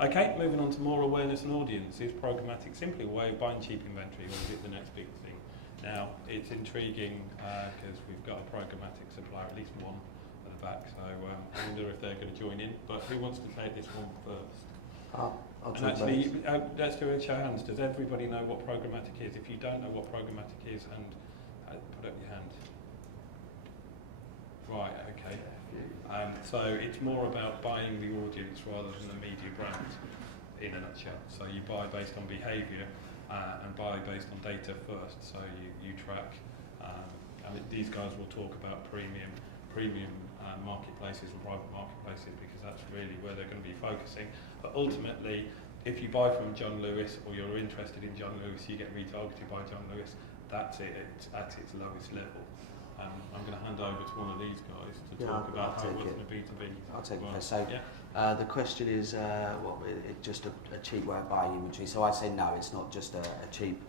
Okay, moving on to more awareness and audience. Is programmatic simply a way of buying cheap inventory, or is it the next big thing? Now, it's intriguing because we've got a programmatic supplier, at least one at the back, so I wonder if they're going to join in. But who wants to take this one first? I'll And actually, let's do a show of hands. Does everybody know what programmatic is? If you don't know what programmatic is, and put up your hand. Right, okay. So it's more about buying the audience rather than the media brand, in a nutshell. So you buy based on behaviour and buy based on data first. So you track. These guys will talk about premium marketplaces and private marketplaces because that's really where they're going to be focusing. But ultimately, if you buy from John Lewis or you're interested in John Lewis, you get retargeted by John Lewis. That's it. It's at its lowest level. I'm going to hand over to one of these guys to talk about how it works in a B2B. I'll take it. So the question is, just a cheap way of buying inventory? So I say no, it's not just a cheap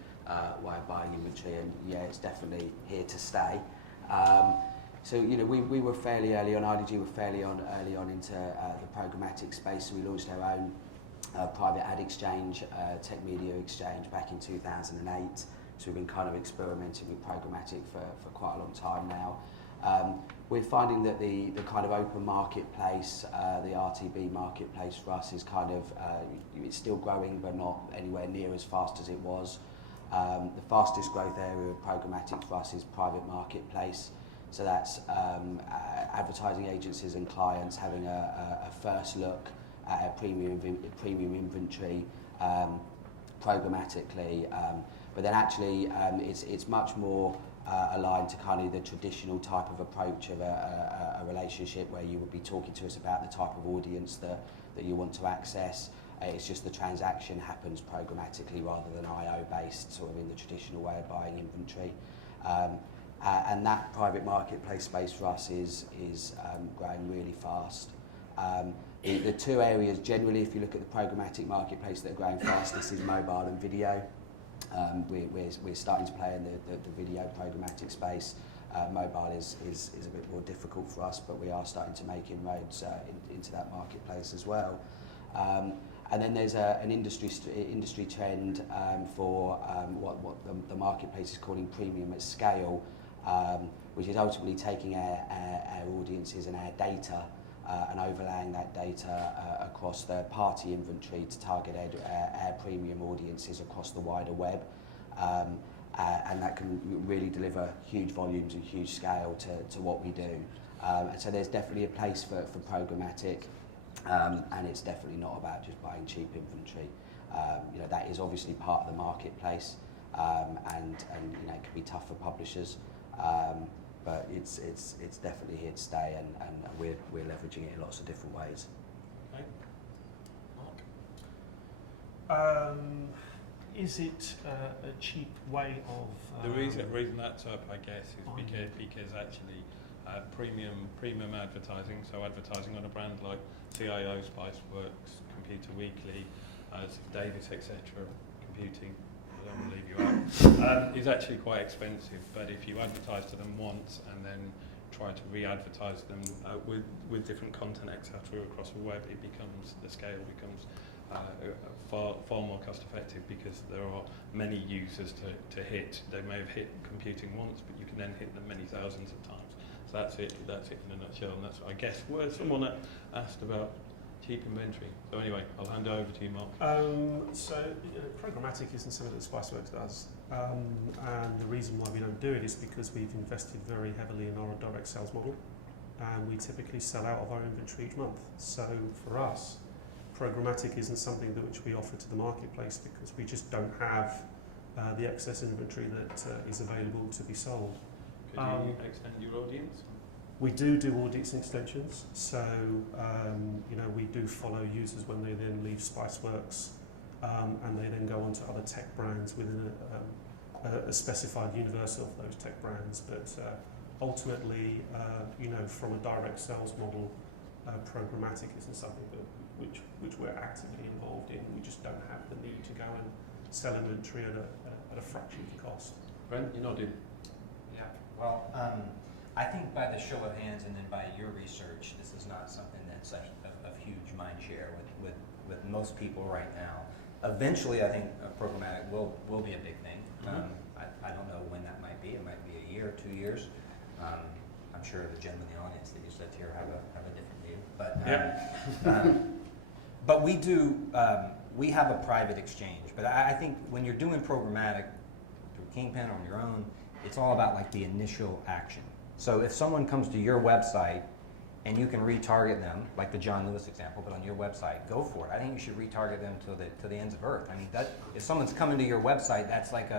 way of buying inventory, and yeah, it's definitely here to stay. So we were fairly early on. IDG were fairly early on into the programmatic space. So we launched our own private ad exchange, tech media exchange, back in 2008. So we've been kind of experimenting with programmatic for quite a long time now. We're finding that the kind of open marketplace, the RTB marketplace for us is kind of, it's still growing but not anywhere near as fast as it was. The fastest growth area of programmatic for us is private marketplace. So that's advertising agencies and clients having a first look at a premium inventory programmatically. But then actually it's much more aligned to kind of the traditional type of approach of a relationship where you would be talking to us about the type of audience that you want to access. It's just the transaction happens programmatically rather than IO based, sort of in the traditional way of buying inventory. And that private marketplace space for us is growing really fast. The two areas generally, if you look at the programmatic marketplace that are growing fastest, is mobile and video. We're starting to play in the video programmatic space. Mobile is a bit more difficult for us, but we are starting to make inroads into that marketplace as well. And then there's an industry trend for what the marketplace is calling premium at scale, which is ultimately taking our audiences and our data and overlaying that data across third-party inventory to target our premium audiences across the wider web. And that can really deliver huge volumes and huge scale to what we do. And so there's definitely a place for programmatic, and it's definitely not about just buying cheap inventory. That is obviously part of the marketplace, and it can be tough for publishers. But it's definitely here to stay, and we're leveraging it in lots of different ways. Okay. Mark? Is it a cheap way of... The reason that's up, I guess, is because actually premium advertising, so advertising on a brand like CIO, Spiceworks, Computer Weekly, Davis, etc., computing, I don't want to leave you out, is actually quite expensive. But if you advertise to them once and then try to re-advertise them with different content, etc., across the web, the scale becomes far more cost effective because there are many users to hit. They may have hit computing once, but you can then hit them many thousands of times. So that's it in a nutshell, and that's, I guess, where someone asked about cheap inventory. So anyway, I'll hand over to you, Mark. Programmatic isn't something that Spiceworks does, and the reason why we don't do it is because we've invested very heavily in our direct sales model, and we typically sell out of our inventory each month. So for us, programmatic isn't something which we offer to the marketplace because we just don't have the excess inventory that is available to be sold. Could you extend your audience? We do audience extensions, so we do follow users when they then leave Spiceworks, and they then go on to other tech brands within a specified universe of those tech brands. But ultimately, from a direct sales model, programmatic isn't something which we're actively involved in. We just don't have the need to go and sell inventory at a fraction of the cost. Brent, you're nodding. Yeah, well, I think by the show of hands and then by your research, this is not something that's of huge mind share with most people right now. Eventually, I think programmatic will be a big thing. I don't know when that might be. It might be a year or 2 years. I'm sure the gentlemen in the audience that you said here have a different view. But but we do. We have a private exchange. But I think when you're doing programmatic through Kingpin or on your own, it's all about like the initial action. So if someone comes to your website and you can retarget them, like the John Lewis example, but on your website, go for it. I think you should retarget them to the ends of earth. I mean, if someone's coming to your website, that's like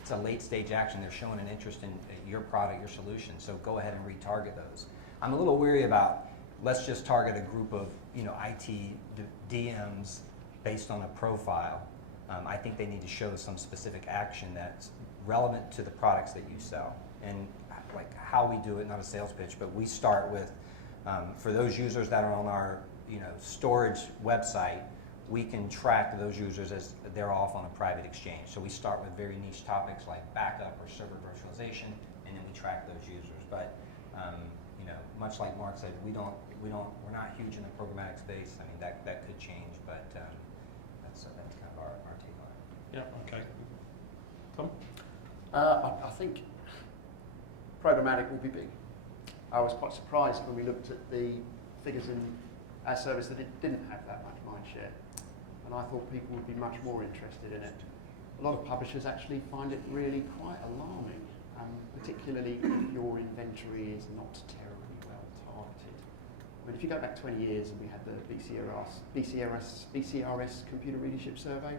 it's a late stage action. They're showing an interest in your product, your solution. So go ahead and retarget those. I'm a little weary about let's just target a group of IT DMs based on a profile. I think they need to show some specific action that's relevant to the products that you sell, and like how we do it. Not a sales pitch, but we start with for those users that are on our storage website, we can track those users as they're off on a private exchange. So we start with very niche topics like backup or server virtualization, and then we track those users. But much like Mark said, we're not huge in the programmatic space. I mean, that could change, but that's kind of our take on it. Yeah. Okay. Tom? I think programmatic will be big. I was quite surprised when we looked at the figures in our service that it didn't have that much mind share, and I thought people would be much more interested in it. A lot of publishers actually find it really quite alarming, particularly if your inventory is not terribly well targeted. I mean, if you go back 20 years and we had the BCRS computer readership survey,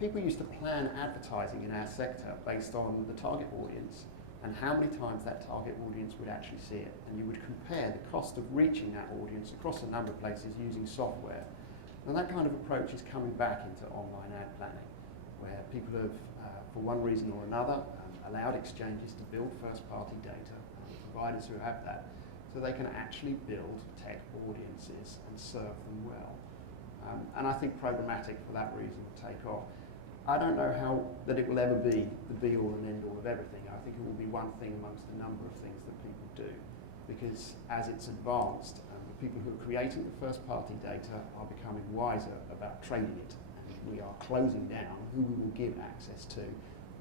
people used to plan advertising in our sector based on the target audience and how many times that target audience would actually see it. And you would compare the cost of reaching that audience across a number of places using software. And that kind of approach is coming back into online ad planning, where people have, for one reason or another, allowed exchanges to build first-party data, providers who have that, so they can actually build tech audiences and serve them well. And I think programmatic, for that reason, will take off. I don't know that it will ever be the be-all and end-all of everything. I think it will be one thing amongst a number of things that people do, because as it's advanced, the people who are creating the first-party data are becoming wiser about training it. And we are closing down who we will give access to,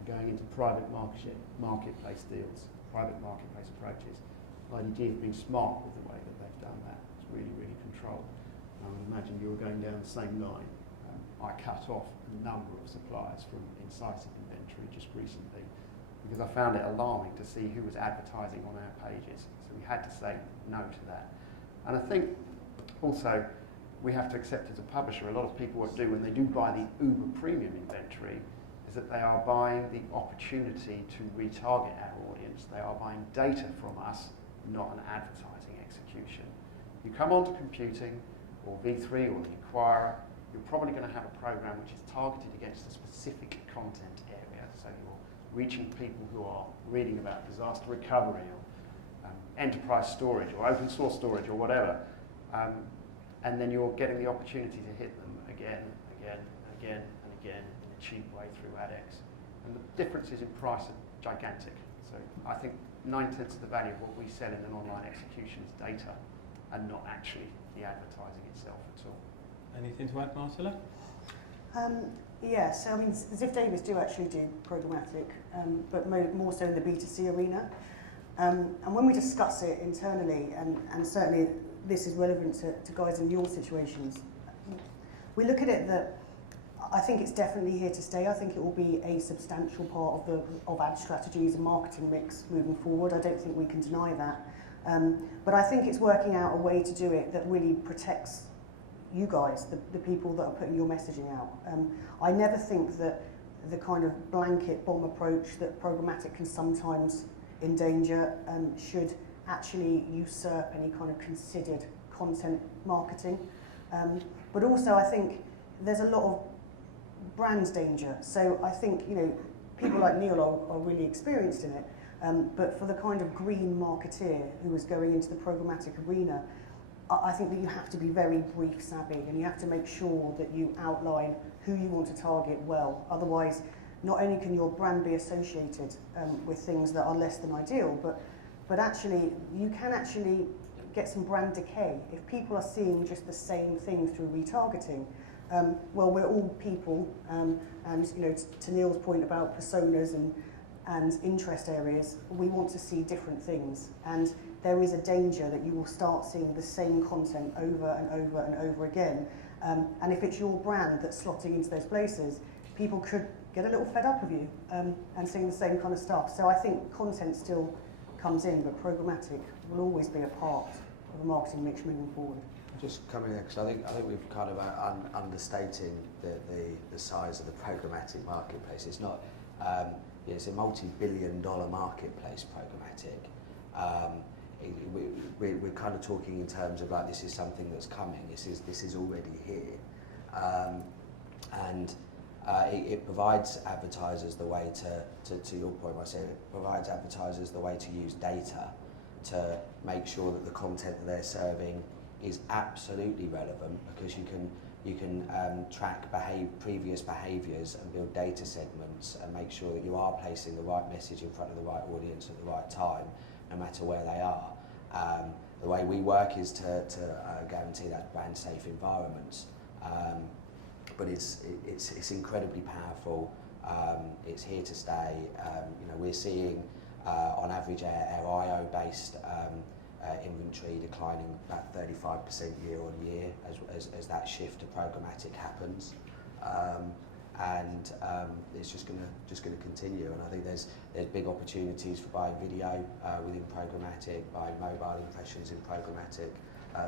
going into private marketplace deals, private marketplace approaches. IDG have been smart with the way that they've done that. It's really, really controlled. I would imagine you were going down the same line. I cut off a number of suppliers from incisive inventory just recently because I found it alarming to see who was advertising on our pages. So we had to say no to that. And I think also we have to accept as a publisher, a lot of people what do when they do buy the uber premium inventory is that they are buying the opportunity to retarget our audience. They are buying data from us, not an advertising execution. You come onto computing or V3 or the Inquirer, you're probably going to have a program which is targeted against a specific content area. So you're reaching people who are reading about disaster recovery or enterprise storage or open source storage or whatever. And then you're getting the opportunity to hit them again, again, and again, and again in a cheap way through AdX. And the differences in price are gigantic. So I think 9/10 of the value of what we sell in an online execution is data and not actually the advertising itself at all. Anything to add, Marcella? Yeah, so I mean, Ziff Davis do actually do programmatic, but more so in the B2C arena. And when we discuss it internally, and certainly this is relevant to guys in your situations, we look at it that I think it's definitely here to stay. I think it will be a substantial part of ad strategies and marketing mix moving forward. I don't think we can deny that. But I think it's working out a way to do it that really protects you guys, the people that are putting your messaging out. I never think that the kind of blanket bomb approach that programmatic can sometimes endanger should actually usurp any kind of considered content marketing. But also I think there's a lot of brand danger. So I think, people like Neil are really experienced in it, but for the kind of green marketeer who is going into the programmatic arena, I think that you have to be very brief savvy and you have to make sure that you outline who you want to target well. Otherwise, not only can your brand be associated with things that are less than ideal, but actually you can actually get some brand decay. If people are seeing just the same thing through retargeting, Well, we're all people, and you know, to Neil's point about personas and interest areas, we want to see different things, and there is a danger that you will start seeing the same content over and over and over again. And if it's your brand that's slotting into those places, people could get a little fed up of you and seeing the same kind of stuff. So I think content still comes in, but programmatic will always be a part of the marketing mix moving forward. Just coming in, because I think we've kind of understating the size of the programmatic marketplace. It's not, it's a multi-billion-dollar marketplace, programmatic. We're kind of talking in terms of like, this is something that's coming, this is already here. And it provides advertisers the way to your point, I say, it provides advertisers the way to use data to make sure that the content that they're serving is absolutely relevant, because you can track previous behaviours and build data segments and make sure that you are placing the right message in front of the right audience at the right time, no matter where they are. The way we work is to guarantee that brand safe environments, but it's incredibly powerful. It's here to stay. You know, we're seeing on average our IO based inventory declining about 35% year on year as that shift to programmatic happens, and it's just going to continue. And I think there's big opportunities for buying video within programmatic, buying mobile impressions in programmatic.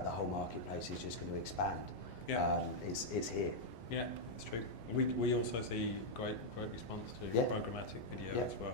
The whole marketplace is just going to expand. Yeah. It's here. Yeah, it's true. We also see great response to Yeah. programmatic video Yeah. as well.